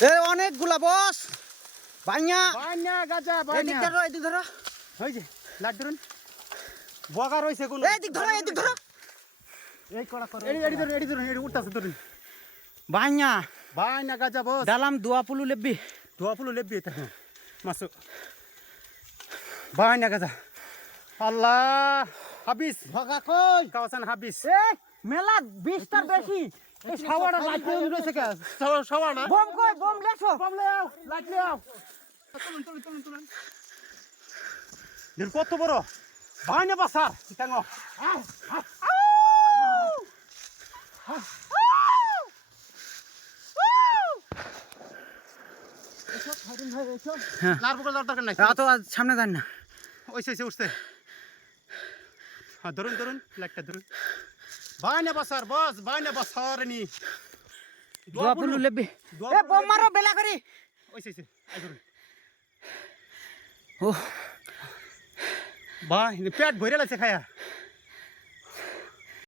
এ অনেকগুলা বস বাইনা বাইনা গাজা এদিক বাইনা ধরো এদিক ধরো ওই যে লাট ধরুন বগা রইছে কোন এদিক ধরো এদিক ধরো এই কড়া করো এডি ধরুন এডি উঠতাছে ধরুন বাইনা বাইনা গাজা বস দালাম দোয়া পুলু লেববি দোয়া ফুলো লেবি তা মাসু বাইনা গাজা আল্লাহ হাবিস ভগা কই কাওসান হাবিস এ মেলা 20টার বেশি এই সাওয়াটা লাইট রইছে কে সাওয়া না বম কই বম লেছো বম লেও লাইট লেও তুলুন দিন কত বড় বাইনা বাসার চিতাঙ্গ নারবুকল দরকার নাই তো সামনে যান না ওইসে উঠছে হ্যাঁ ধরুন লাইটটা ধরুন বাইনা বাসার বস বাইনা বাসার নি দোয়া পুলু লেববি দোয়া এ পুলু বম মারো বেলা করি ওইসে আই ধরুন ও বাহ পেট ভরে লাগছে খায়া